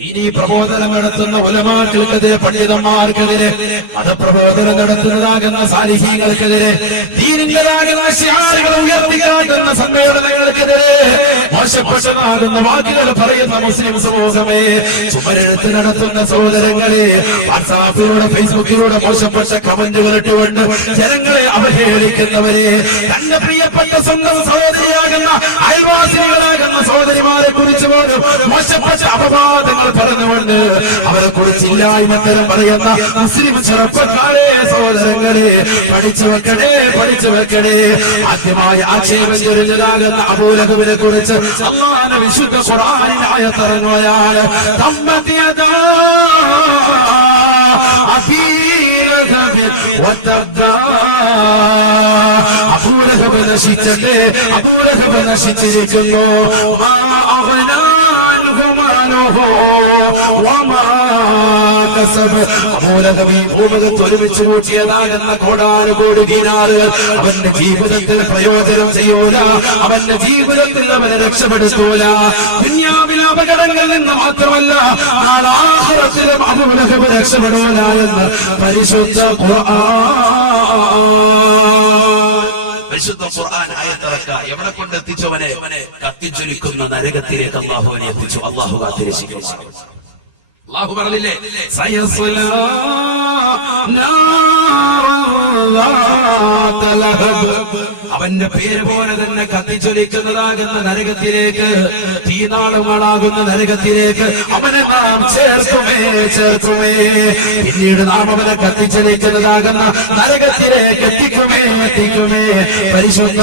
ദീനീ പ്രബോധനം നടത്തുന്ന ഉലമാക്കൾക്കെതിരെ പണ്ഡിതന്മാർക്കെതിരെ മതപ്രബോധനം നടത്തുന്നതാകുന്ന സാലിഹീങ്ങൾക്കെതിരെ ഉയർത്തിക്കാട്ടുന്ന മോശപ്പെട്ടതാകുന്ന വാക്കുകൾ പറയുന്ന മുസ്ലിം സമൂഹമേ ചുമരെഴുത്ത് നടത്തുന്ന സഹോദരങ്ങളെ വാട്സാപ്പിലൂടെ ഫേസ്ബുക്കിലൂടെ മോശപ്പെട്ട കമന്റുകൾ ഇട്ടുകൊണ്ട് ജനങ്ങളെ അവഹേളിക്കുന്നവരെ തന്റെ പ്രിയപ്പെട്ട സ്വന്തം സഹോദരിയാകുന്ന അയൽവാസികളാകുന്ന സഹോദരിമാരെ കുറിച്ച് പോലും മോശപ്പെട്ട അപവാദങ്ങൾ പറഞ്ഞുകൊണ്ട് അവരെ കുറിച്ച് ഇല്ലായ്മത്തരം പറയുന്ന മുസ്ലിം ചെറുപ്പക്കാരെ സഹോദരങ്ങളെ പഠിച്ചു വെക്കണേ പഠിച്ചു വെക്കണേ. ആദ്യമായി ആക്ഷേപം ചൊരിഞ്ഞതാകുന്ന അബൂലഹബിനെ കുറിച്ച് അള്ളാഹന വിശുദ്ധ കുറാനായ തറങ്ങോയാൽ വതബ്ബാ അബൂലഹബ് നശിച്ചല്ലേ? അബൂലഹബ് നശിച്ചിരിക്കുന്നു. ഭൂമുഖത്ത് ഒരുമിച്ച് കൂട്ടിയതാകുന്ന കോടാനുകോടി അവന്റെ ജീവിതത്തിൽ പ്രയോജനം ചെയ്യൂല. അവന്റെ ജീവിതത്തിൽ അവനെ രക്ഷപ്പെടുത്തൂല. ദുന്യാവിലെ അപകടങ്ങളിൽ നിന്ന് മാത്രമല്ല നാളാഹുറത്തിലും അബൂലഹബ് രക്ഷപ്പെടൂല എന്ന് പരിശുദ്ധ എവിടെ കൊണ്ട് എത്തിച്ചവനെ? കത്തിച്ചൊലിക്കുന്ന നരകത്തിലേക്ക് അള്ളാഹുവിനെ എത്തിച്ചു. അള്ളാഹു കാത്തിരക്ഷിക്കും അള്ളാഹു പറഞ്ഞില്ലേ? സയസ്ലാ അവന്റെ പേര് പോലെ തന്നെ കത്തിച്ചൊലിക്കുന്നതാകുന്ന നരകത്തിലേക്ക് തീനാളുകളാകുന്ന നരകത്തിലേക്ക് അവനെ നാം ചേർക്കുമേ ചേർക്കുമേ പിന്നീട് നാം അവനെ കത്തിച്ചൊലിക്കുന്നതാകുന്ന നരകത്തിലേക്ക് എത്തിക്കുമേ എത്തിക്കുമേ. പരിശുദ്ധ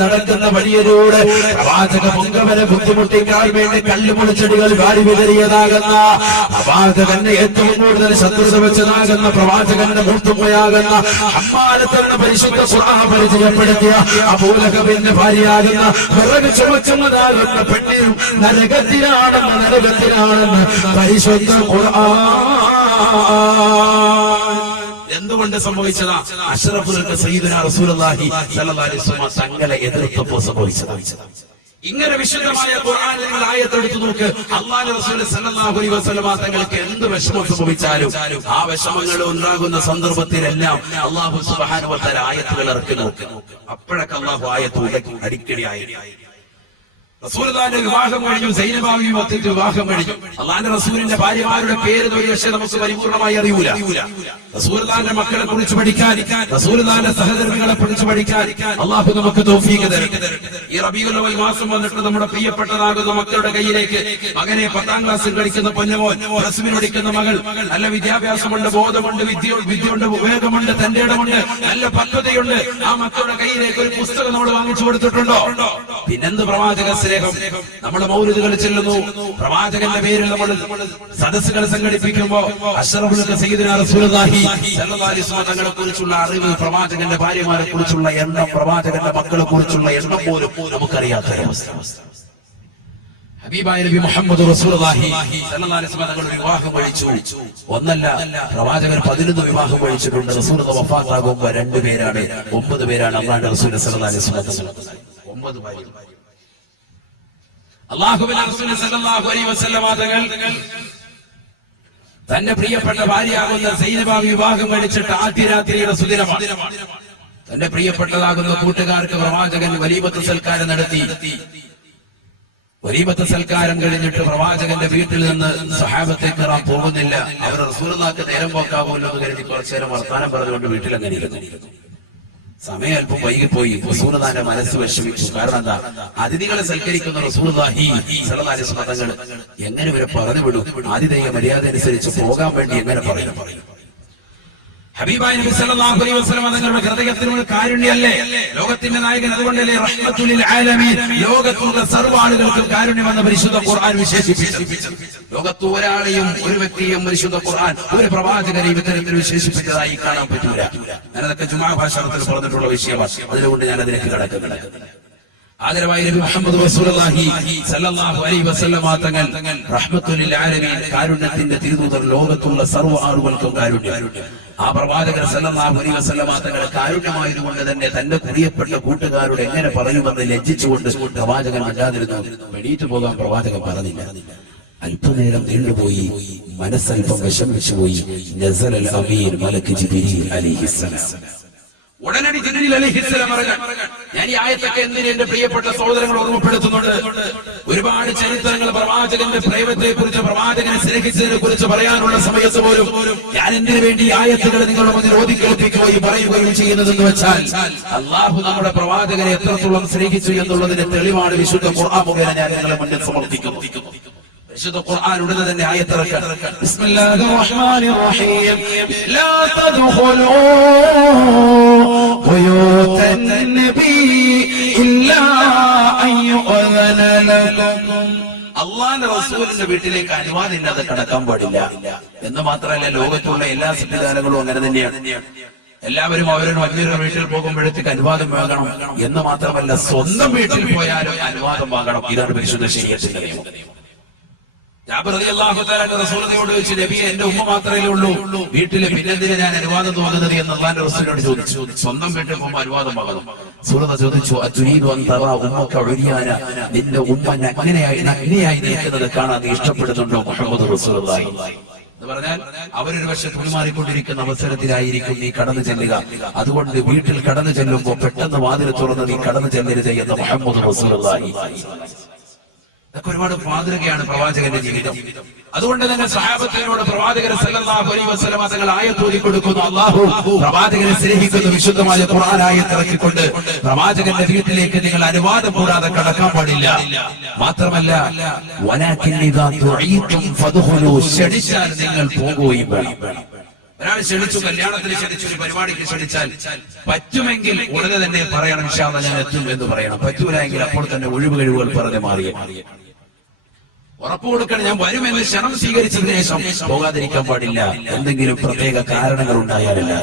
നടക്കുന്ന വഴിയിലൂടെ പ്രവാചക പൊങ്കവരെ ബുദ്ധിമുട്ടിക്കാൻ വേണ്ടി കല്ലുമുളിച്ചെടികൾ വാരി വിതറിയതാകുന്ന പ്രവാചകന്റെ ഏറ്റവും കൂടുതൽ ശത്രുത വെച്ചതാകുന്ന പ്രവാചകന്റെ മൂർത്തുമ്മയാകുന്ന അമ്മാനത്തരുടെ പരിശുദ്ധ ഖുർആൻ പരിചയപ്പെടുത്തിയ അബൂലഹബിന്റെ ഭാര്യയാകുന്ന വിറക് ചുമച്ചുന്നതാകുന്ന പെണ്ണിനും നരകത്തിലാണെന്ന് നരകത്തിലാണെന്ന് പരിശുദ്ധ എന്തുകൊണ്ട് സംഭവിച്ചതാ? അഷ്റഫുൽ സയ്യിദുന റസൂലുള്ളാഹി സ്വല്ലല്ലാഹി അലൈഹി വസല്ലം തങ്ങളെ എതിർത്തപ്പോൾ സംഭവിച്ചതാ? ഇങ്ങനെ വിശുദ്ധമായ ഖുർആനിൽ നിങ്ങൾ ആയത്തെടുത്ത് നോക്ക്. അള്ളാഹു റസൂൽ സല്ലല്ലാഹു അലൈഹി വസല്ലം തങ്ങൾക്ക് എന്ത് വിഷമം സംഭവിച്ചാലും ആ വിഷമങ്ങൾ ഉണ്ടാകുന്ന സന്ദർഭത്തിലെല്ലാം അള്ളാഹു സുബ്ഹാനഹു വ തആല ആയത്തുകൾ ഇറക്കി നോക്ക്. അപ്പോഴൊക്കെ അള്ളാഹു ആയത്ത് അടിക്കടി ആയി റസൂലുള്ളാഹിന്റെ വിവാഹം കഴിഞ്ഞു സൈനബാവിയും ഒത്തിട്ട് വിവാഹം കഴിഞ്ഞു. അള്ളാന്റെ റസൂലിന്റെ ഭാര്യമാരുടെ പേര് പക്ഷേ നമുക്ക് പരിപൂർണമായി അറിയൂല. റസൂലുള്ളാഹിന്റെ മക്കളെ കുറിച്ച് പഠിക്കാൻ റസൂലുള്ളാഹിന്റെ സഹധർമ്മികളെ കുറിച്ച് പഠിക്കാൻ അള്ളാഹു നമുക്ക് തരട്ടെ ഈ റബീഉൽ അവൽ മാസം വന്നിട്ട് നമ്മുടെ പ്രിയപ്പെട്ടതാകുന്ന മക്കളുടെ കയ്യിലേക്ക് മകനെ പത്താം ക്ലാസ്സിൽ പഠിക്കുന്ന പൊന്നമോൻ റസ്മിൻ പഠിക്കുന്ന മകൾ നല്ല വിദ്യാഭ്യാസമുണ്ട് ബോധമുണ്ട് വിദ്യ വിദ്യയുണ്ട് ഉപയോഗമുണ്ട് തന്റെ ഇടമുണ്ട് നല്ല പക്വതയുണ്ട്. ആ മക്കളുടെ കയ്യിലേക്ക് ഒരു പുസ്തകം നമ്മൾ വാങ്ങിച്ചു കൊടുത്തിട്ടുണ്ടോ? പിന്നെന്ത് പ്രവാചക സ്നേഹം. നമ്മൾ മൗലിദുകൾ ചെല്ലുന്നു. പ്രവാചകന്റെ പേരിൽ നമ്മൾ സദസ്സുകൾ സംഘടിപ്പിക്കുമ്പോ തങ്ങളെ കുറിച്ചുള്ള അറിവ് പ്രവാചകന്റെ ഭാര്യമാരെ കുറിച്ചുള്ള എണ്ണം പ്രവാചകന്റെ മക്കളെ കുറിച്ചുള്ള എണ്ണം പോലും നമുക്കറിയാത്ത അവസ്ഥ ഹബീബായ നബി റസൂലുള്ളാഹി അലൈഹി വസല്ലം ഒന്നല്ല പ്രവാചകൻ പതിനൊന്ന് വിവാഹം കഴിച്ചിട്ടുണ്ട്. റസൂൽ വഫാത്താകുമ്പോൾ രണ്ടുപേരാണ് ഒമ്പത് പേരാണ് അള്ളാഹുവിന്റെ റസൂൽ അലൈഹി വസല്ലം ഒമ്പത് ഭാര്യ തന്റെ പ്രിയപ്പെട്ട ഭാര്യയാകുന്ന സൈനബ വിവാഹം കഴിച്ചിട്ട് ആദ്യ രാത്രിയുടെ സുദിനമാണ്. തന്റെ പ്രിയപ്പെട്ടതാകുന്ന കൂട്ടുകാർക്ക് പ്രവാചകൻ വലീപത്ത് സൽക്കാരം നടത്തി. വലീപത്ത് സൽക്കാരം കഴിഞ്ഞിട്ട് പ്രവാചകന്റെ വീട്ടിൽ നിന്ന് സഹാബത്തെ കയറാൻ പോകുന്നില്ല. അവർ റസൂലിനാക്ക് നേരം പോക്കാവുമല്ലോ എന്ന് കരുതി കുറച്ചു നേരം വർത്താനം പറഞ്ഞുകൊണ്ട് വീട്ടിൽ അങ്ങനെ ഇരുന്നു സമയം അല്പം വൈകിപ്പോയി റസൂർദാന്റെ മനസ്സ് വിഷമിച്ചു. കാരണം എന്താ? അതിഥികളെ സൽക്കരിക്കുന്ന റസൂർദാഹി തങ്ങൾ എങ്ങനെ ഇവരെ പറഞ്ഞു വിടും ആതിഥേയ മര്യാദ അനുസരിച്ച് പോകാൻ വേണ്ടി എങ്ങനെ പറയും? ഹബീബായ നബി സല്ലല്ലാഹു അലൈഹി വസല്ലം തങ്ങളുടെ ഹൃദയത്തിനുള്ള കാരുണ്യല്ലേ ലോകത്തിന്റെ നായകൻ അതുകൊണ്ടല്ലേ റഹ്മത്തുലിൽ ആലമീൻ. ലോകത്തുള്ള സർവ ആളുകൾക്കും കാരുണ്യമെന്ന പരിശുദ്ധ ഖുർആൻ വിശേഷിപ്പിച്ചത്. ലോകത്ത് ഒരാളെയും ഒരു വ്യക്തിയും പരിശുദ്ധ ഖുർആൻ ഒരു പ്രവാചകനെയും ഇത്തരത്തിൽ വിശേഷിപ്പിച്ചതായി കാണാൻ പറ്റൂല. ഞാനതൊക്കെ ജുമാ ഭാഷണത്തിൽ പറഞ്ഞിട്ടുള്ള വിഷയമാണ്. അതുകൊണ്ട് ഞാൻ അതിലേക്ക് കിടക്കുന്നില്ല. ആദരവായ നബി മുഹമ്മദ് റസൂലുള്ളാഹി സല്ലല്ലാഹു അലൈഹി വസല്ലമ തങ്ങൾ റഹ്മത്തുൽ ആലമീൻ കാരുണ്യത്തിന്റെ തിരുദൂതർ ലോകത്തുള്ള സർവ ആളുകൾക്കും കാരുണ്യം. ആ പ്രവാചകർ സല്ലല്ലാഹു അലൈഹി വസല്ലമ തങ്ങൾ കാരുണ്യമായതുകൊണ്ട് തന്നെ തന്റെ പ്രിയപ്പെട്ട കൂട്ടുകാരോട് എങ്ങനെ പറയുമെന്ന് ലജ്ജിച്ചുകൊണ്ട് പ്രവാചകൻ അല്ലാതിരുന്നു വെടിയിട്ടു പോകാൻ പ്രവാചകൻ പറഞ്ഞില്ല. അല്പനേരം നീണ്ടുപോയി മനസ്സൽപ്പം വിഷമിച്ചു പോയി നസൽ അമീർ മലക്ക് ജിബ്രീൽ അലൈഹിസ്സലാം. ഉടനടി ജിബ്രീൽ അലൈഹിസ്സലാം പറഞ്ഞു ഞാൻ ഈ ആയത്തൊക്കെ എന്തിന് എന്റെ പ്രിയപ്പെട്ട സഹോദരങ്ങൾ ഓർമ്മപ്പെടുത്തുന്നുണ്ട്? ഒരുപാട് ചരിത്രങ്ങൾ പ്രവാചകന്റെ പ്രേമത്തെ കുറിച്ച് പ്രവാചകനെ സ്നേഹിച്ചതിനെ കുറിച്ച് പറയാനുള്ള സമയത്ത് പോലും ഞാൻ എന്തിനു വേണ്ടി ആയത്തുകൾ നിങ്ങളുടെ മുന്നിൽ ഓതി കേൾപ്പിക്കുകയും പറയുകയും ചെയ്യുന്നതെന്ന് വെച്ചാൽ അള്ളാഹു നമ്മുടെ പ്രവാചകനെ എത്രത്തോളം സ്നേഹിച്ചു എന്നുള്ളതിന്റെ തെളിവാണ് വിശുദ്ധ മുഖേന ഞാൻ നിങ്ങളെ മുന്നിൽ സമർപ്പിക്കുന്നു പരിശുദ്ധ ഖുർആൻ ഉടനെ തന്നെ ആയത്ത് ബിസ്മില്ലാഹിർ റഹ്മാനിർ റഹീം ലാ തദ്ഖുലൂ ബുയൂതൻ നബി ഇല്ലാ അയ്യുഅന ലക്കും അള്ളാന്റെ റസൂലിന്റെ വീട്ടിലേക്ക് അനുവാദില്ലാതെ കടക്കാൻ പാടില്ല. എന്ന് മാത്രമല്ല ലോകത്തുള്ള എല്ലാ സംവിധാനങ്ങളും അങ്ങനെ തന്നെയാണ്. എല്ലാവരും അവരുടെ വലിയൊരു വീട്ടിൽ പോകുമ്പോഴത്തേക്ക് അനുവാദം വാങ്ങണം എന്ന് മാത്രമല്ല സ്വന്തം വീട്ടിൽ പോയാലും അനുവാദം വാങ്ങണം. ഇതാണ് പരിശുദ്ധ ശരീരത്തിന്റെ നിയമം. റസൂലിനോട് ചോദിച്ചു നബിയെ എന്റെ ഉമ്മ മാത്രമേ ഉള്ളൂ. വീട്ടിലെ പിന്നെന്തിനെ ഞാൻ അനുവാദം വാങ്ങുന്നത് എന്ന് അള്ളാന്റെ റസൂലിനോട് ചോദിച്ചു. സ്വന്തം വീട്ടിൽ പോകുമ്പോൾ അനുവാദം വാങ്ങണം സൂറത ചോദിച്ചു നിന്റെ ഉമ്മ നഗ്നയായി നഗ്നയായി നിൽക്കുന്നത് കാണാൻ നീ ഇഷ്ടപ്പെടുന്നുണ്ടോ മുഹമ്മദ് റസൂലുള്ളാഹി? എന്ന് പറഞ്ഞാൽ അവരൊരു പക്ഷെ തുണിമാറിക്കൊണ്ടിരിക്കുന്ന അവസരത്തിലായിരിക്കും നീ കടന്നു ചെല്ലുക. അതുകൊണ്ട് വീട്ടിൽ കടന്നു ചെല്ലുമ്പോൾ പെട്ടെന്ന് വാതിൽ തുറന്ന് നീ കടന്നു ചെല്ലരുത് എന്ന് മുഹമ്മദ് റസൂലുള്ളാഹി. ഇതൊക്കെ ഒരുപാട് മാതൃകയാണ് പ്രവാചകന്റെ ജീവിതം. അതുകൊണ്ട് തന്നെ സഹാബത്തിനോട് പ്രവാചകരെ തങ്ങൾ ആയത്തോതി കൊടുക്കുന്നു. അള്ളാഹു പ്രവാചകനെ സ്നേഹിക്കുന്ന വിശുദ്ധമായ ഖുർആൻ ആയത്തിറക്കിക്കൊണ്ട് പ്രവാചകന്റെ വീട്ടിലേക്ക് നിങ്ങൾ അനുവാദം കൂടാതെ കടക്കാൻ പാടില്ല. മാത്രമല്ല നിങ്ങൾ പോകുകയും വേണം. ഒരാൾ ക്ഷണിച്ചു കല്യാണത്തിന് ക്ഷണിച്ചു ഒരു പരിപാടിക്ക് ക്ഷണിച്ചാൽ പറ്റുമെങ്കിൽ ഉടനെ തന്നെ പറയണം ഇൻഷാ അല്ലാഹ് ഞാൻ എത്തും എന്ന് പറയണം പറ്റൂല എങ്കിൽ അപ്പോൾ തന്നെ ഒഴിവ് കഴിവുകൾ പറഞ്ഞ് മാറിയ ഉറപ്പ് കൊടുക്കണം ഞാൻ വരുമെന്ന് ക്ഷണം സ്വീകരിച്ചതിന് ശേഷം പോകാതിരിക്കാൻ പാടില്ല എന്തെങ്കിലും പ്രത്യേക കാരണങ്ങൾ ഉണ്ടായാലല്ല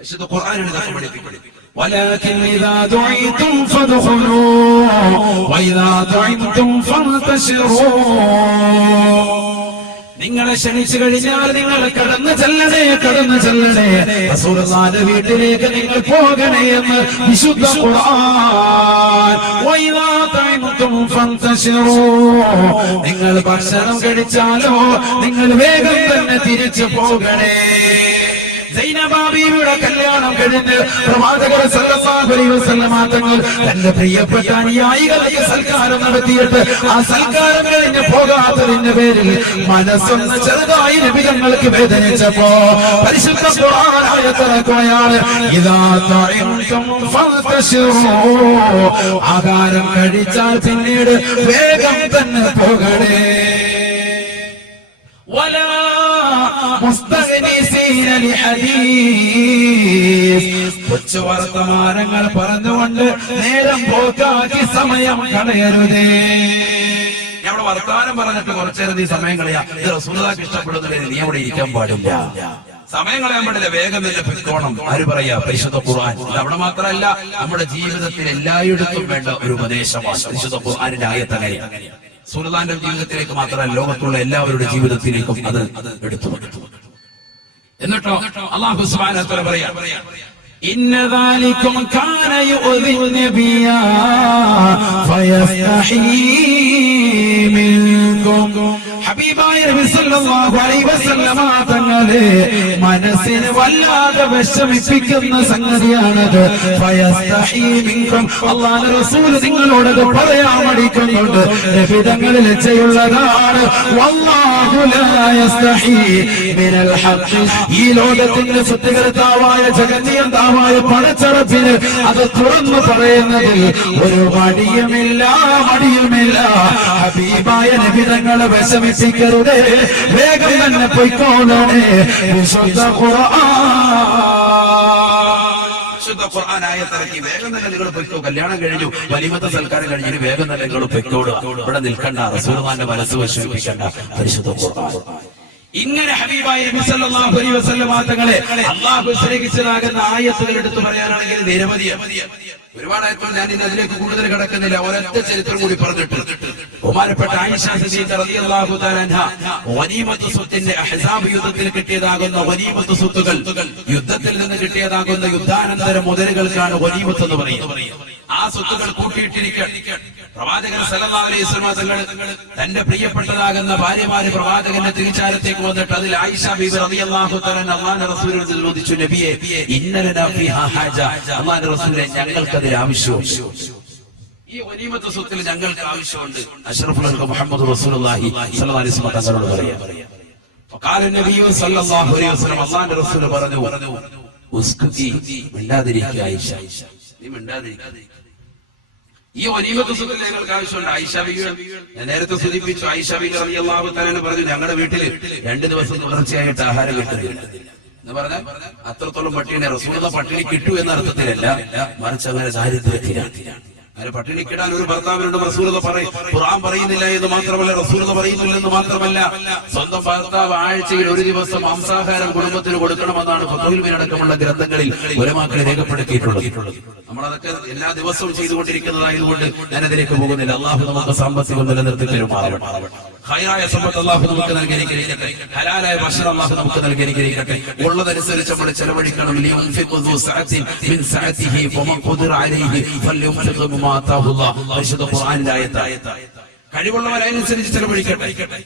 വിശുദ്ധ ഖുർആനിൽ ഇതൊക്കെ പഠിപ്പിക്കും ولكن إذا دعيتم فادخلوا وإذا طعمتم فانتشروا നിങ്ങളെ ക്ഷണിച്ചു കഴിഞ്ഞാൽ നിങ്ങൾ കടന്നു ചെല്ലണേ കടന്നു ചെല്ലണേ. റസൂലുള്ളാഹിന്റെ വീട്ടിലേക്ക് നിങ്ങൾ പോകണേ എന്ന് വിശുദ്ധ നിങ്ങൾ ഭക്ഷണം കഴിച്ചാലോ നിങ്ങൾ വേഗം തന്നെ തിരിച്ചു പോകണേ. കല്യാണം തന്റെ പ്രിയപ്പെട്ട അനുയായികളെ സൽക്കാരം നടത്തിയിട്ട് ആ സൽക്കാരം കഴിഞ്ഞ് പോകാത്തതിന്റെ പേരിൽ മനസ്സൊന്ന് ചെറുതായി ലഭിതങ്ങൾക്ക് വേദനിച്ചപ്പോ പരിശുദ്ധ കഴിച്ചാൽ പിന്നീട് വേഗം തന്നെ പോകണേ. മുസ്തഖനീസ് കൊച്ചു വർത്തമാനങ്ങൾ പറഞ്ഞുകൊണ്ട് നേരം പോക്കാക്കി സമയം കളയരുതേ. അവിടെ വർത്തമാനം പറഞ്ഞിട്ട് കുറച്ചേരം നീ സമയം കളയാ. ഇത് റസൂലുള്ളാഹിക്ക് ഇഷ്ടപ്പെടുന്നില്ല നീ അവിടെ ഇരിക്കാൻ പാടില്ല. സമയം കളയാൻ പാടില്ല വേഗം തന്നെ പൊയ്ക്കോണം. ആര് പറയാ? പരിശുദ്ധ ഖുർആൻ. ഇത് അവിടെ മാത്രമല്ല നമ്മുടെ ജീവിതത്തിൽ എല്ലായിടത്തും വേണ്ട ഒരു ഉപദേശമാണ്. പരിശുദ്ധ ഖുർആാനിന്റെ ആയത്തങ്ങനെ സുൽത്താന്റെ ജീവിതത്തിലേക്ക് മാത്രമല്ല ലോകത്തുള്ള എല്ലാവരുടെ ജീവിതത്തിലേക്കും അത് എടുത്തു. എന്നിട്ടോ അള്ളാഹു സുബ്ഹാനഹു വ തആല പറയാ إن ذلكم كان يؤذي النبي فيستحيي منكم ഹബീബായ നബി സല്ലല്ലാഹു അലൈഹി വസല്ലമ തങ്ങളെ മനസ്സിന് വല്ലാതെ വിഷമിപ്പിക്കുന്ന സംഗതിയാണത്. അല്ലാഹുവിന്റെ റസൂൽ നിങ്ങളോട് പറയാൻ മടിക്കുന്നുണ്ട് നബി തങ്ങൾ ലജ്ജയുള്ളതാണ് ഈ ലോകത്തിന്റെ സത്യകർത്താവായ ജഗന്നിയന്താവായ പടച്ചറപ്പിന് അത് തുറന്നു പറയുന്നതിൽ ഒരു മടിയുമില്ല മടിയുമില്ല. ഹബീബായ നബിതങ്ങളെ വിഷമിപ്പിക്കരുതേ. വേഗം തന്നെ പൊയ്ക്കോളണേ വിശുദ്ധ വിശുദ്ധ ഖുർആൻ ആയത്തിറക്കി വേഗം തന്നെ നിങ്ങൾ പൊയ്ക്കോ. കല്യാണം കഴിഞ്ഞു. വലിമത്തെ സൽക്കാരം കഴിഞ്ഞു വേഗം തന്നെ നിങ്ങൾ പൊയ്ക്കോളുക ഇവിടെ നിൽക്കണ്ട. റസൂൽമാന്റെ മനസ്സ് പരിശുദ്ധ ഖുർആൻ. ഇങ്ങനെ ഹബീബായ നബി സല്ലല്ലാഹു അലൈഹി വസല്ലമ തങ്ങളെ അള്ളാഹു സ്നേഹിച്ചതാകുന്ന ആയത്തുകൾ എടുത്തു പറയാനാണെങ്കിൽ നിരവധി ഒരുപാടായപ്പോൾ ഞാൻ ഇന്ന് അതിലേക്ക് കൂടുതൽ കിടക്കുന്നില്ല. ഒരൊറ്റ ചരിത്രം കൂടി പറഞ്ഞിട്ട്. ബഹുമാനപ്പെട്ട ഗനീമത്ത് സ്വത്തിന്റെ അഹസാബ് യുദ്ധത്തിൽ കിട്ടിയതാകുന്ന വനീമത്ത് സ്വത്തുകൾ യുദ്ധത്തിൽ നിന്ന് കിട്ടിയതാകുന്ന യുദ്ധാനന്തര മുതലുകൾക്കാണ് വനീമത്ത് എന്ന് പറയുന്നത്. ആ സ്വത്തുകൾ കൂട്ടിയിട്ടിരിക്കാൻ പ്രവാചകൻ സല്ലല്ലാഹു അലൈഹി വസല്ലം തങ്ങൾ തന്റെ പ്രിയപ്പെട്ടതാകുന്ന ഭാര്യമാര് പ്രവാചകന്റെ തിരിച്ചാരത്തേക്ക് വന്നിട്ട് അതിൽ ആയിഷ ബീബി റളിയല്ലാഹു തആല അള്ളാഹുവിന്റെ റസൂലിനോട് ചോദിച്ചു നബിയെ ഇന്നലനാ ഫീഹാ ഹാജ അള്ളാഹുവിന്റെ റസൂലെ ഞങ്ങൾക്ക് അതിൽ ആവശ്യമുണ്ട് ഈ ഒനീമത്ത് സ്വത്തിൽ ഞങ്ങൾക്ക് ആവശ്യമുണ്ട് അഷ്റഫുൽ ഖൽഖ് മുഹമ്മദ് റസൂലുള്ളാഹി സ്വല്ലല്ലാഹു അലൈഹി വസല്ലം തങ്ങളോട് പറയാം فقال النبي صلى الله عليه وسلم അള്ളാഹുവിന്റെ റസൂൽ പറഞ്ഞു ഉസ്കുതി മിണ്ടാതിരിക്കുക ആയിഷ നീ മിണ്ടാതിരിക്കുക ഈ ഒനീമത്ത് സുഖം ഞങ്ങൾക്ക് ആവശ്യമുണ്ട്. ബീവി ഞാൻ നേരത്തെ സൂചിപ്പിച്ചു ആയിഷ ബീവി തന്നെ പറഞ്ഞു ഞങ്ങളുടെ വീട്ടിൽ രണ്ട് ദിവസം തുടർച്ചയായിട്ട് ആഹാരം കിട്ടുന്നില്ല. എന്ന് പറഞ്ഞാൽ അത്രത്തോളം പട്ടിണി റസൂർ പട്ടിണി കിട്ടൂ എന്ന അർത്ഥത്തിലല്ല മറിച്ച് അങ്ങനെ ദാരിദ്ര്യത്തിലാണ്. അങ്ങനെ പട്ടിണിക്കിടാൻ ഒരു ഭർത്താവിനോട് റസൂലത പറയും ഖുറാൻ പറയുന്നില്ല എന്ന് മാത്രമല്ല റസൂലത പറയുന്നില്ല എന്ന് മാത്രമല്ല സ്വന്തം ഭർത്താവ് ആഴ്ചയിൽ ഒരു ദിവസം മാംസാഹാരം കുടുംബത്തിന് കൊടുക്കണമെന്നാണ് ഫതുൽമിനടക്കമുള്ള ഗ്രന്ഥങ്ങളിൽ ഒരമാക്കളെ രേഖപ്പെടുത്തിയിട്ടുള്ളത്. നമ്മളതൊക്കെ എല്ലാ ദിവസവും ചെയ്തുകൊണ്ടിരിക്കുന്നതായതുകൊണ്ട് ഞാനതിലേക്ക് പോകുന്നില്ല. അള്ളാഹു നമുക്ക് സാമ്പത്തികം നിലനിർത്തി തരുമാറാവട്ടെ. ഹൈറായ സമ്പത്ത് അള്ളാഹു നമുക്ക് നൽകിയിരിക്കട്ടെ. ഹലാലായ ഭക്ഷണം അള്ളാഹു നമുക്ക് നൽകിയിരിക്കട്ടെ. ഉള്ളതനുസരിച്ച് നമ്മൾ ചെലവഴിക്കണം. കഴിവുള്ളവരനുസരിച്ച് ചെലവഴിക്കട്ടെ.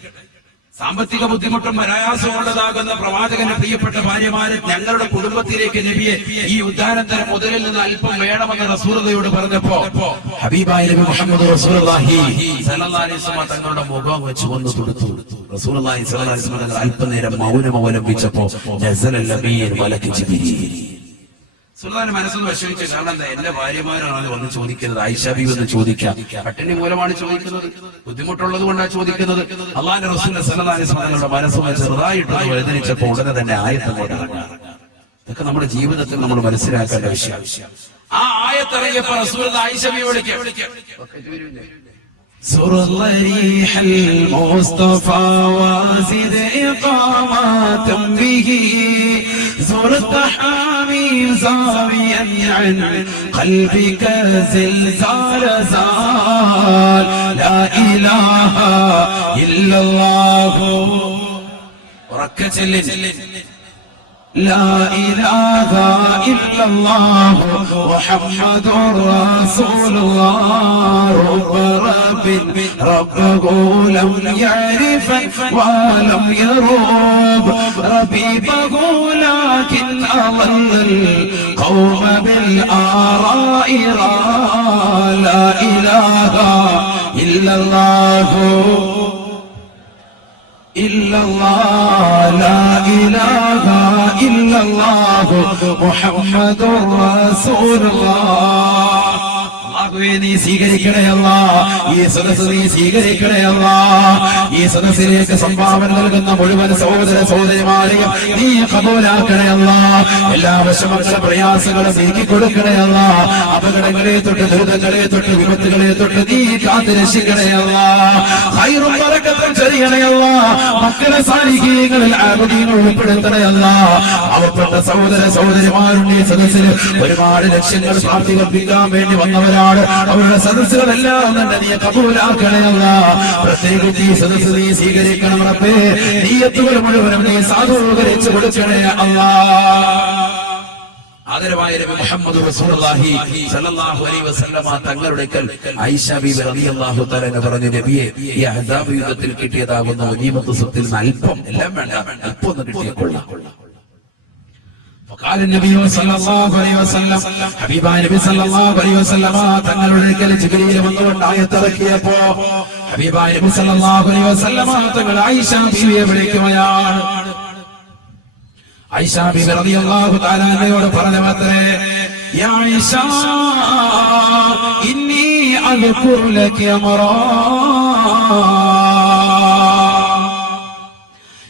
സാമ്പത്തിക ബുദ്ധിമുട്ടും പ്രയാസവും ഉള്ളതാകുന്ന പ്രവാചകന്റെ പ്രിയപ്പെട്ട ഭാര്യമാരെ ഞങ്ങളുടെ കുടുംബത്തിലേക്ക് നബിയെ ഈ ഉദ്ധാനത്തിന് മുതലിൽ നിന്ന് അല്പം വേണമെന്ന് റസൂറതയോട് പറഞ്ഞപ്പോ ഹബീബായ നബി മുഹമ്മദ് തങ്ങളുടെ മുഖം വെച്ച് വന്നു കൊടുത്തു തങ്ങൾ അല്പനേരം മൗനം അവലംബിച്ചപ്പോ സുൽത്താൻ മനസ്സൊന്ന് വിഷമിച്ചു കാരണം എന്താ? എന്റെ ഭാര്യമാരാണ് വന്ന് ചോദിക്കുന്നത്. ആയിഷാബി വന്ന് ചോദിക്കാം. പട്ടിണി മൂലമാണ് ചോദിക്കുന്നത്. ബുദ്ധിമുട്ടുള്ളത് കൊണ്ടാണ് ചോദിക്കുന്നത്. അള്ളാന്റെ റസൂലിന്റെ സലതാനുസ്മരണങ്ങളുടെ മനസ്സുമായി ചെറുതായിട്ട് വേദനിച്ചപ്പോൾ ഉടനെ തന്നെ ആയത്തം കൊണ്ട് ഇതൊക്കെ നമ്മുടെ ജീവിതത്തിൽ നമ്മൾ മനസ്സിലാക്കേണ്ട വിഷയം ആ ആയത്തിറങ്ങിയപ്പോ റസൂൽ ആയിഷബിയോട് سورة ريح المصطفى وازد إقامة به. زرت التحامي زاويا عن قلبك زلزال زال. لا إله إلا الله. وركت اللي لا إله إلا الله محمد رسول الله. رب رب ربه لم يعرف ولم يروب. ربيبه لكن أضل القوم بالآراء. را لا إله إلا الله. إلا الله. لا إله ഇല്ലല്ലാഹു മുഹമ്മദുർ റസൂലുള്ളാഹ് അള്ളാഹുവേ നീ സ്വീകരിക്കണയല്ല. ഈ സദസ് നീ സ്വീകരിക്കണയല്ല. ഈ സദസ്സിലേക്ക് സംഭാവന നൽകുന്ന മുഴുവൻ സഹോദര സഹോദരിമാരെയും നീ കബൂലാക്കണയല്ല. എല്ലാ വിഷമങ്ങളും പ്രയാസങ്ങളും നീക്കി കൊടുക്കണയല്ല അപകടങ്ങളെ തൊട്ട് ദുരിതങ്ങളെ തൊട്ട് വിപത്തുകളെ തൊട്ട് നീ കാത്തു രക്ഷിക്കണയല്ല. ഹൈറും ബറക്കത്തും ചെയ്യണയല്ല മക്കളെ സാന്നിധ്യങ്ങളിൽ ആരോഗ്യങ്ങൾ ഉൾപ്പെടുത്തണയല്ല. അവപ്പെട്ട സഹോദര സഹോദരിമാരുടെ സദസ്സിൽ ഒരുപാട് ലക്ഷ്യങ്ങൾ പ്രാപ്തികൽപ്പിക്കാൻ വേണ്ടി വന്നവരാണ്. അവരുടെ സദസ്സുകളെല്ലാം തന്നെ നീ കബൂലാക്കണയല്ല പ്രത്യേകിച്ച് ഈ സദസ്സ് നീ സ്വീകരിക്കണം റബ്ബേ. നീയത്തുകൾ മുഴുവനും നീ സാധൂകരിച്ചു കൊടുക്കണേ അല്ല. ആദരവായ സല്ലല്ലാഹു അലൈഹി വസല്ലമ തങ്ങളുടെ റളിയല്ലാഹു പറഞ്ഞു നബിയെ യുദ്ധത്തിൽ കിട്ടിയതാകുന്ന അല്പം എല്ലാം വേണ്ട. അല്പം കിട്ടിയ കൊള്ളാം. قال النبي صلى الله عليه وسلم حبيب നബി صلى الله عليه وسلم തങ്ങളുടെ അടുക്കൽ ജിബ്രീൽ വന്നുകൊണ്ട് ആയത്തിറക്കിയപ്പോ ഹബീബായ നബി സല്ലല്ലാഹു അലൈഹി വസല്ലമ തങ്ങൾ ആയിഷ ബീവിയെ വിളിക്കുകയാണ് ആയിഷ ബീവി റളിയല്ലാഹു തആല അൻഹയോട് പറഞ്ഞു അത്രേ യാ ആയിഷ ഇന്നി അദ്കുർ ലക അമറാ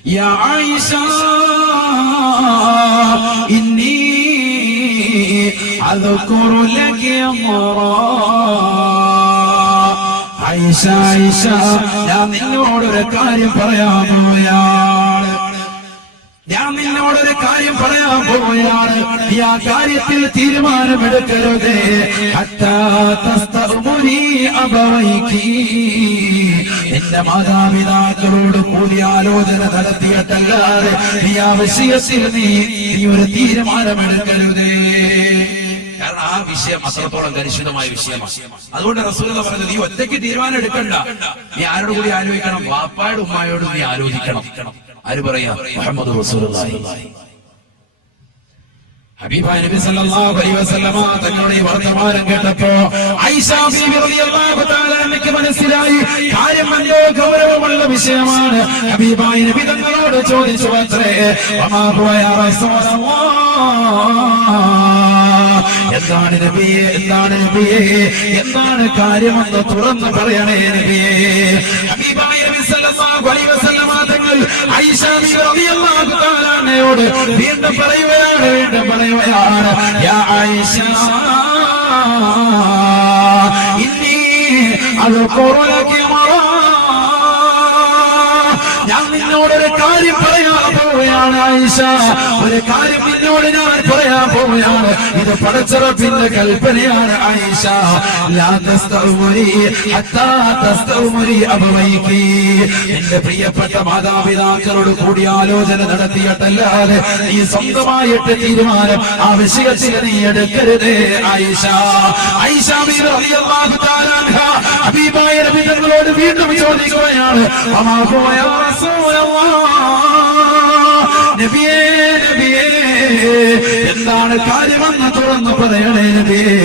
يا عائشة إني أذكر لك أمرا ആയിഷ ആയിഷ ഞാൻ നിന്നോടൊരു കാര്യം പറയാൻ പോവുകയാണ് നിന്നോടൊരു കാര്യം പറയാൻ പോവുകയാണ്. ഈ ആ കാര്യത്തിൽ തീരുമാനമെടുക്കരുത്. ഹത്താ മാതാപിതാക്കളോട് അബവൈകി. ആലോചന നടത്തിയിട്ടല്ലാതെ നീ ആ വിഷയത്തിൽ നീ നീ ഒരു തീരുമാനമെടുക്കരുത്. വിഷയം അത്രത്തോളം കലുഷിതമായ വിഷയമാണ്. അതുകൊണ്ട് റസൂൽ പറഞ്ഞത് നീ ഒറ്റയ്ക്ക് തീരുമാനം എടുക്കണ്ട. നീ ആരോട് കൂടി ആലോചിക്കണം? വാപ്പായോടും ഉമ്മായോടും നീ ആലോചിക്കണം. ആര് പറയാ? മുഹമ്മദ് തങ്ങളുടെ വർത്തമാനം മനസ്സിലായി. കാര്യം ഗൗരവമുള്ള വിഷയമാണ്. നബി തങ്ങളോട് ചോദിച്ചു അത്രേ എന്താണ് നബിയെ? എന്താണ് നബിയെ? എന്താണ് കാര്യമെന്ന് തുറന്ന് പറയണേ നബിയെ. വീണ്ടും വീണ്ടും ഞാൻ നിന്നോടൊരു കാര്യം പറയാൻ പോവുകയാണ് ആയിഷ. ഒരു കാര്യം നിന്നോട് ഞാൻ പറയാൻ പോവുകയാണ്. ഇത് പടച്ചുറപ്പിന്റെ കൽപ്പനയാണ് ആയിഷ. നിന്റെ പ്രിയപ്പെട്ട മാതാപിതാക്കളോട് കൂടി ആലോചന നടത്തിയിട്ടല്ലാതെ നീ സ്വന്തമായിട്ട് തീരുമാനം ആ വിഷയത്തിൽ നീ എടുക്കരുത് ആയിഷ. ആയിഷ ഹബീബായ നബി വീണ്ടും ചോദിക്കുകയാണ് അമാ ഹുവ യാ റസൂലല്ലാഹ് നബിയേ നബിയേ എന്താണ് കാര്യമെന്ന് തുറന്നു പറയണേ നബിയേ.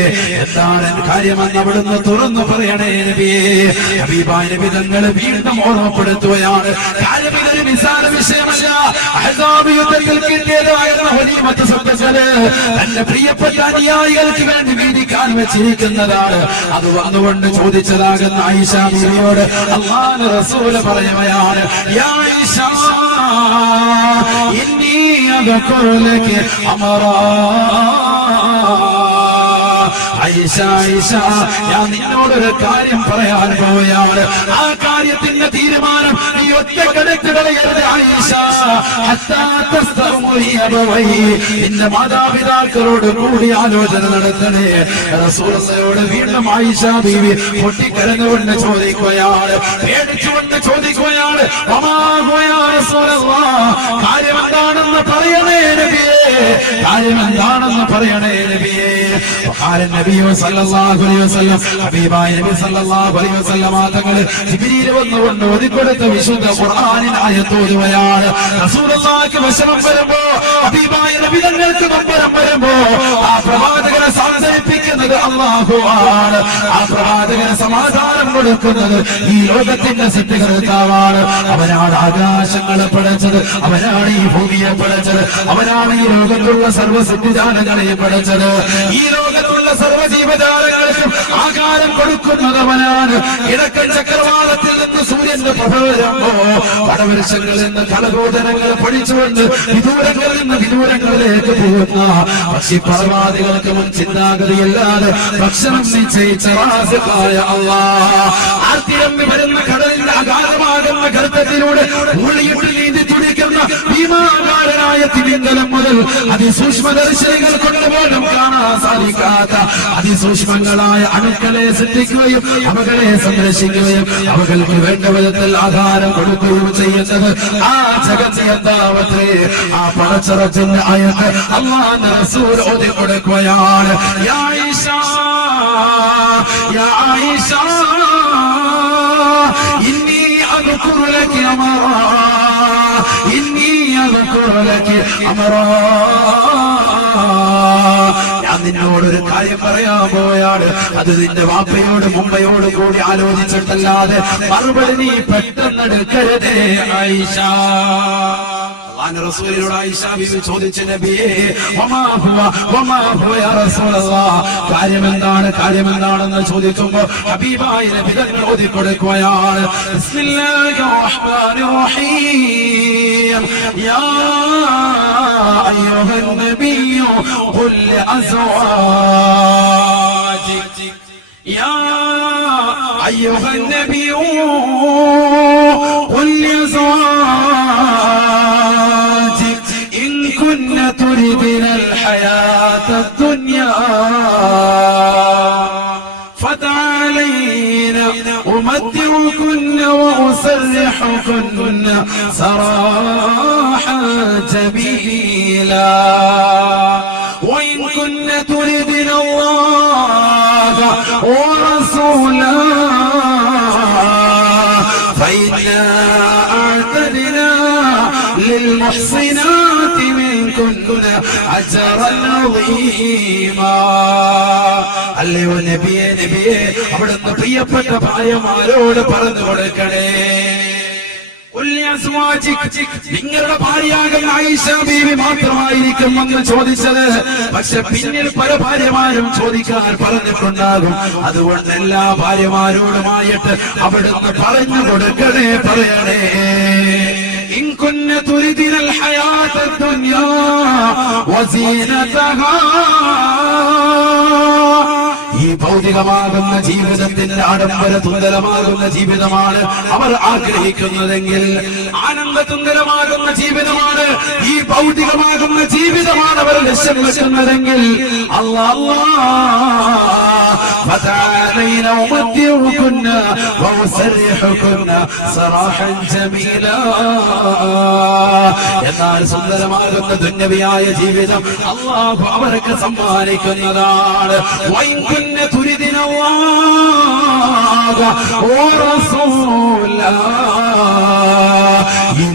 എന്താണ് കാര്യമെന്ന് അവിടുന്ന് തുറന്നു പറയണേ നബിയേ. ഹബീബായ നബി വീണ്ടും ഓർമ്മപ്പെടുത്തുകയാണ്. കാര്യം ഇതൊരു വിഷയമല്ല. അഹ്സാബ് യുദ്ധത്തിൽ കിട്ടിയതായിരുന്ന തന്റെ പ്രിയപ്പെട്ട അനുയായികൾക്ക് വേണ്ടി വീതിക്കാൻ വെച്ചിരിക്കുന്നതാണ്. അത് വന്നുകൊണ്ട് ചോദിച്ചതാകുന്ന ആയിഷ ബീവിയോട് അള്ളാഹ് റസൂൽ പറയുകയാണ് ഇന്നി അദ്കുറുലകി അമറാ. ഞാൻ നിന്നോടൊരു കാര്യം പറയാൻ പോവുകയാണ്. ആ കാര്യത്തിന്റെ തീരുമാനം നീ ഒറ്റ കടക്ക് കളയരുത് മാതാപിതാക്കളോട് കൂടി ആലോചന നടത്തണേ. റസൂലയോട് വീണ്ടും ആയിഷ ബീവി പൊട്ടിക്കരഞ്ഞുകൊണ്ട് ചോദിക്കുകയാണ്. പേടിച്ചുകൊണ്ട് ചോദിക്കുകയാണ്. കാര്യം എന്താണെന്ന് പറയണേ നബിയേ. കാര്യം എന്താണെന്ന് പറയണേ നബിയേ. وقال النبي صلى الله عليه وسلم ഹബീബായ നബി സല്ലല്ലാഹു അലൈഹി വസല്ലമ തങ്ങൾ ജിബ്രീൽ വന്നുകൊണ്ട് ഓതിക്കൊടുത്ത വിശുദ്ധ ഖുർആനിൽ ആയത്തോതുകയാണ് റസൂലുള്ളാഹിക്ക് വിഷമം വരുമ്പോ ഹബീബായ നബി തങ്ങൾക്ക് നമ്പരം വരുമ്പോ ആ പ്രവാചകനെ സാന്ത്വനിപ്പിക്കുന്നത് അല്ലാഹു ആണ് ആ പ്രവാചകന് സമാധാനം കൊടുക്കുന്നത് ഈ ലോകത്തിന്റെ സൃഷ്ടികർത്താവാണ് അവനാണ് ആകാശങ്ങളെ പടച്ചത് അവനാണ് ഈ ഭൂമിയെ പടച്ചത് അവനാണ് ഈ ലോകത്തുള്ള സർവ്വ സിദ്ധിജാലങ്ങളെയും പടച്ചത് ഈ ലോകത്തുള്ള സർവ ജീവജാലങ്ങൾക്കും ആകാരം കൊടുക്കുന്നതവനാണ് കിഴക്കൻ ചക്രവാളത്തിൽ നിന്ന് സൂര്യന്റെ പ്രഭ വരുമ്പോ പടവൃക്ഷങ്ങളിൽ നിന്ന് കലബോധനങ്ങൾ പഠിച്ചുകൊണ്ട് വിദൂരങ്ങളിൽ നിന്ന് വിദൂരങ്ങളിലേക്ക് പോകുന്ന പക്ഷി പരമാദികൾക്ക് മുൻ ചിന്താഗതിയല്ലാതെ ഭക്ഷണം നിശ്ചയിച്ച അല്ലാഹ് ആർത്തിരമ്പി വരുന്ന കടലിന്റെ അഗാധമാകുന്ന ഗർഭത്തിലൂടെ തുടിക്കുന്ന ഭീമാകാരനായ തിമിംഗലം മുതൽ അതിസൂക്ഷ്മദർശികൾ കൊണ്ടുപോലും കാണാൻ സാധിക്കാത്ത അതിസൂക്ഷ്മങ്ങളായ അണുക്കളെ സൃഷ്ടിക്കുകയും അവകളെ സംരക്ഷിക്കുകയും അവകൾക്ക് വേണ്ട വിധത്തിൽ ആധാരം കൊടുക്കുകയും ചെയ്യുന്നത് ആ ജഗത്തിയന്താവത്തെ ആ പടച്ചറച്ചിന്റെ അയത്ത് അള്ളാന്റെ റസൂൽ ഓതി കൊടുക്കുകയാണ്. യാ ലകി അമറാ. ഞാൻ നിന്നോടൊരു കാര്യം പറയാൻ പോയാണ്. അത് നിന്റെ വാപ്പയോട് മുമ്പയോട് കൂടി ആലോചിച്ചിട്ടല്ലാതെ മറുപടി നീ പെട്ടെന്ന് എടുക്കരുതേ ആയിഷ. അള്ളാഹുവിന്റെ റസൂലിനോട് ആയിഷ ബീവി ചോദിച്ച നബിയേ വമാ ഹുവ വമാ ഹുവ യാ റസൂലല്ലാഹ് കാര്യം എന്താണ് കാര്യം എന്താണെന്ന് ചോദിക്കുമ്പോൾ ഹബീബായ നബി തങ്ങൾ ഓതി കൊടുക്കുകയാണ് ബിസ്മില്ലാഹിർ റഹ്മാനിർ റഹീം. യാ അയ്യുഹൻ ഖുൽ അസ്വാജിക് യാ അയ്യുഹൻ ഖുൽ അസ്വാജിക് تردن الحياة الدنيا. فتعالينا أمتعكن وأسرحكن سراحا جميلا. وإن كن تردن الله ورسوله فإنا أعتدنا للمحصنات منكن أجرا عظيما അല്ലയോ നബിയെ നബിയെ അവിടുന്ന് പ്രിയപ്പെട്ട ഭാര്യമാരോട് പറഞ്ഞു കൊടുക്കണേ ഉല്യാസ്വാജിക്, നിങ്ങളുടെ ഭാര്യയാകുന്ന ആയിഷ ബീവി മാത്രമായിരിക്കും എന്ന് ചോദിച്ചത് പക്ഷെ പിന്നിൽ പല ഭാര്യമാരും ചോദിക്കാൻ പറഞ്ഞിട്ടുണ്ടാകും അതുകൊണ്ട് എല്ലാ ഭാര്യമാരോടുമായിട്ട് അവിടുന്ന് പറഞ്ഞു കൊടുക്കണേ പറയണേ إن كن تريدن الحياة الدنيا وزينتها ഈ ഭൗതികമാകുന്ന ജീവിതത്തിന്റെ ആഡംബര തുന്തരമാകുന്ന ജീവിതമാണ് അവർ ആഗ്രഹിക്കുന്നതെങ്കിൽ ആനന്ദ തുന്തരമാകുന്ന ജീവിതമാണ് ഈ ഭൗതികമാകുന്ന ജീവിതമാണ് അവർ ലക്ഷ്യം വെക്കുന്നതെങ്കിൽ അല്ലാ فتعالين أمتعكن وأسرحكن سراحا جميلا എന്നാൽ സുന്ദരമാകുന്ന ദുന്യവിയായ ജീവിതം അള്ളാഹു അവർക്ക് സമ്മാനിക്കുന്നതാണ് വൈകുന്ന ഈ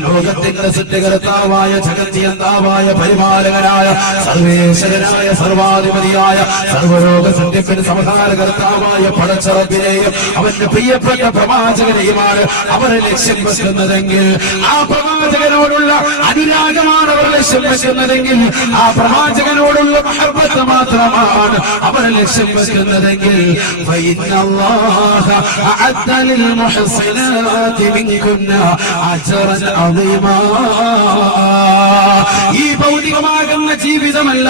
ലോകത്തിന്റെ സൃഷ്ടികർത്താവായ ജഗത്തിയന്താവായ പരിപാലകനായ സർവേശ്വരനായ സർവാധിപതിയായ സർവലോക സൃഷ്ടിപ്പിന് സമാധാനകർത്താവായ പടച്ചറപ്പിനെയും അവന്റെ പ്രിയപ്പെട്ട പ്രവാചകനെയുമാണ് അവരെ ലക്ഷ്യം വെക്കുന്നതെങ്കിൽ ആ പ്രവാചകനോടുള്ള അനുരാഗമാണ് അവർ ലക്ഷ്യം വെക്കുന്നതെങ്കിൽ ആ പ്രവാചകനോടുള്ള മഹബത്ത് മാത്രമാണ് അവർ ലക്ഷ്യം വെക്കുന്നതെങ്കിൽ فإن الله أعد للمحصنات منكن أجرا عظيما ഈ ഭൗതികമാകുന്ന ജീവിതമല്ല.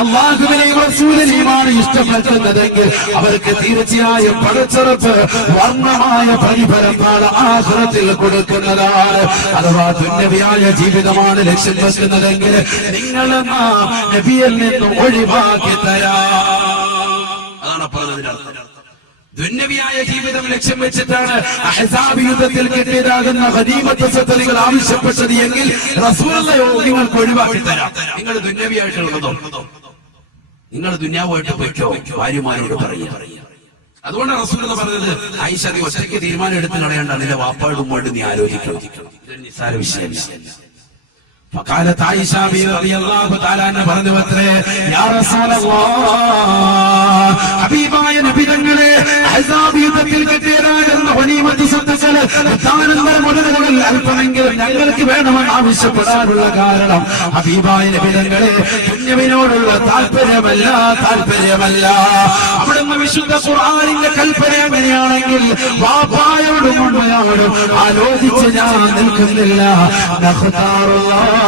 അള്ളാഹുവിനെയും റസൂലിനെയുമാണ് ഇഷ്ടം വെക്കുന്നതെങ്കിൽ അവർക്ക് തീർച്ചയായും പടച്ചുറപ്പ് വർണമായ പ്രതിഫലം നാളെ ആഹ്റത്തിൽ കൊടുക്കുന്നതാണ്. അഥവാ തുന്നവിയായ ജീവിതമാണ് ലക്ഷ്യം വെക്കുന്നതെങ്കിൽ നിങ്ങൾ നബിയിൽ നിന്നും ഒഴിവാക്കി തരാം. അതാണ് അപ്പോൾ അതിനർത്ഥം ദുന്യവിയായ ജീവിതം ലക്ഷ്യം വെച്ചിട്ടാണ് അഹസാബ് യുദ്ധത്തിൽ കിട്ടിയതാകുന്ന ഹദീമത്ത് സത്തലികൾ ആവശ്യപ്പെട്ടത് എങ്കിൽ നിങ്ങൾക്ക് ഒഴിവാക്കി തരാം. നിങ്ങൾ ദുന്നവിയായിട്ടുള്ളതോ നിങ്ങൾ ദുന്യാവുമായിട്ട് പോയിക്കോ? ഭാര്യമാരോട് പറയുക അതുകൊണ്ട് റസൂൽ എന്ന് പറഞ്ഞത് നീ ഒറ്റയ്ക്ക് തീരുമാനം എടുത്ത് കളയണ്ട നിന്റെ വാപ്പാടും വേണ്ടി നീ ആലോചിക്കണം. ഇതൊരു നിസ്സാര വിഷയമല്ല. فقالت عائشة رضي الله تعالى عنها പറഞ്ഞു അത്രേ യാ റസൂലല്ലാഹ് ഹബീബായ നബി തങ്ങളെ അഹ്സാബ് യുദ്ധത്തിൽ കിട്ടിയതാകുന്ന ഗനീമത്ത് സ്വത്തുക്കള് പ്രധാനന്തര മുതലുകൾ അല്പമെങ്കിലും ഞങ്ങൾക്ക് വേണമെന്ന് ആവശ്യപ്പെടാനുള്ള കാരണം ഹബീബായ നബി തങ്ങളെ കുഞ്ഞവിനോടുള്ള താല്പര്യമല്ല താല്പര്യമല്ല അവിടുന്ന് വിശുദ്ധ ഖുർആനിന്റെ കൽപ്പന എങ്ങനെയാണെങ്കിൽ വാപ്പായോടും ഉമ്മയോടും ആലോചിച്ച് ഞാൻ നിൽക്കുന്നില്ല നഖ്താറുല്ലാഹ വറസൂലാ.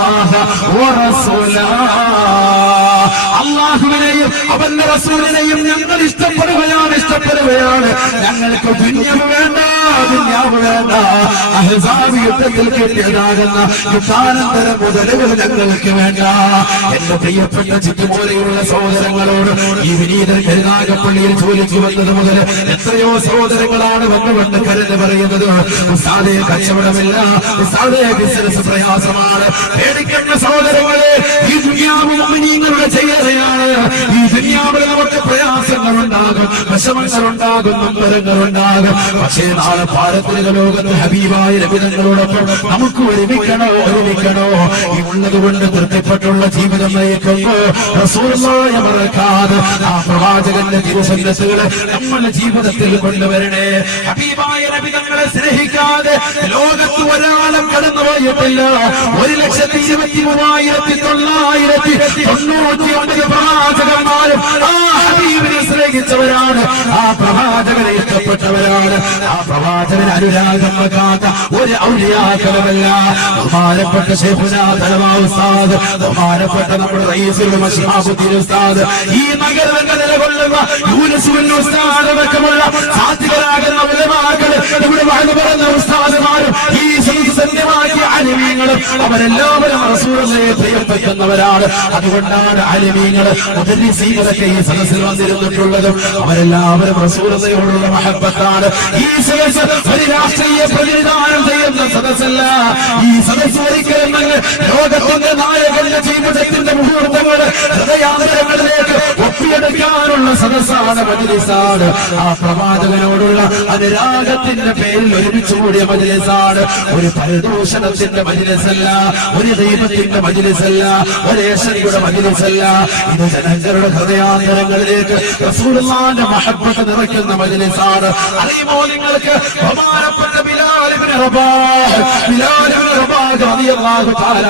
അള്ളാഹുവിനെയും അവന്റെ റസൂലിനെയും ഞങ്ങൾ ഇഷ്ടപ്പെടുകയാണ് ഇഷ്ടപ്പെടുകയാണ്. ഞങ്ങൾക്ക് പിന്നെ വേണ്ട? അഹ്സാബ് യുദ്ധത്തിൽ കിട്ടിയതാകുന്ന യുദ്ധാനന്തര മുതലുകൾ ഞങ്ങൾക്ക് വേണ്ട. എന്റെ പ്രിയപ്പെട്ട ചുറ്റുപോലെയുള്ള സഹോദരങ്ങളോട് ഈ വിനീതൻ കരുനാഗപ്പള്ളിയിൽ ജോലിക്ക് വന്നത് മുതൽ എത്രയോ സഹോദരങ്ങളാണ് വന്നുകൊണ്ട് കരുന്ന് പറയുന്നത്. ഉസ്താദെ കച്ചവടമില്ല. ഉസ്താദെ ബിസിനസ് പ്രയാസമാണ്. പേടിക്കേണ്ട സഹോദരങ്ങളെ ഈ ദുനിയാവ് മുഅ്മിനീങ്ങളുടെ ഈ ദുനിയാവിൽ നമുക്ക് പ്രയാസങ്ങൾ ഉണ്ടാകും വിഷമങ്ങൾ ഉണ്ടാകും നമ്പരങ്ങൾ ഉണ്ടാകും പക്ഷേ നാളെ പാരത്രിക ലോകത്ത് ഹബീബായ രവിതങ്ങളോടൊപ്പം നമുക്ക് ഒരുമിക്കണോ ഒരുമിക്കണോ? ഈ ഉള്ളത് കൊണ്ട് തൃപ്തിപ്പെട്ടുള്ള ജീവിതം നയിക്കുമ്പോ റസൂലുള്ളായ മറക്കാതെ ആ പ്രവാചകന്റെ തിരുസന്നത്തുകളെ നമ്മുടെ ജീവിതത്തിൽ കൊണ്ടുവരണേ. ഹബീബായ രവിതങ്ങളെ സ്നേഹിക്കാതെ ലോകത്ത് ഒരാളും കടന്നു പോയിട്ടില്ല ഒരു ലക്ഷത്തി ഇരുപത്തി മൂവായിരത്തി തൊള്ളായിരത്തി തൊണ്ണൂറ്റി ഒമ്പത് പ്രവാചകന്മാരും ആ ഹബീബിനെ സ്നേഹിച്ചവരാണ്. ആ പ്രവാചകനെ ഇഷ്ടപ്പെട്ടവരാണ്. ആ പ്രവാചകന് അനുരാഗം വെക്കാത്ത ഒരു ഔലിയാക്കളമല്ല ബഹുമാനപ്പെട്ട ഉസ്താദ് ബഹുമാനപ്പെട്ട നമ്മുടെ ഉസ്താദ് ഈ നഗരങ്ങൾ നിലകൊള്ളുന്ന യൂനിസുൽ ഉസ്താദ് അടക്കമുള്ള സാത്വികരാകുന്ന ഉലമാക്കൾ ഇവിടെ வாழ்ന്നു പറഞ്ഞ ഉസ്താദുമാരും ഈ സന്യമാക്കിയ അനിമീങ്ങളും അവരെല്ലാവരും റസൂലിനെ പ്രിയപ്പെടുന്നവരാണ് അതുകൊണ്ടാണ് അലിമീങ്ങൾ മുദരിസീങ്ങളൊക്കെ ഈ സദസ്സിൽ വന്നിരുന്നിട്ടുള്ളതും അവരെല്ലാവരും റസൂലതയോടുള്ള മഹബത്താണ്. ഈ സദസ്സ് ഒരു രാഷ്ട്രീയ പ്രതിനിധാനം ചെയ്യുന്ന സദസ്സല്ല. ഈ സദസ് ഒരിക്കലും ലോകത്തിന്റെ നായകന്റെ ജീവിതത്തിന്റെ മുഹൂർത്തങ്ങൾ ഹൃദയാന്തരങ്ങളിലേക്ക് ഒപ്പിയെടുക്കാനുള്ള സദസ്സാണ് മജലിസാണ്. ആ പ്രവാചകനോടുള്ള അനുരാഗത്തിന്റെ പേരിൽ ഒരുമിച്ചുകൂടിയ മജ്ലിസാണ്. ഒരു പരിദൂഷണത്തിന്റെ മജ്ലിസല്ല ഒരു ദൈവത്തിന്റെ മജ്ലിസല്ല ഒരു ഏഷനിയുടെ മജ്ലിസല്ല. ഇത് ജനങ്ങളുടെ ഹൃദയാന്തരങ്ങളിലേക്ക് റസൂലുള്ളാന്റെ മഹബത്ത് നിറയ്ക്കുന്ന മജ്ലിസാണ്. അറിയുമോ നിങ്ങൾക്ക്? ബഹുമാനപ്പെട്ട ബിലാൽ ഇബ്നു റബാഹ്. ബിലാൽ ഇബ്നു റബാഹ് റളിയല്ലാഹു തആല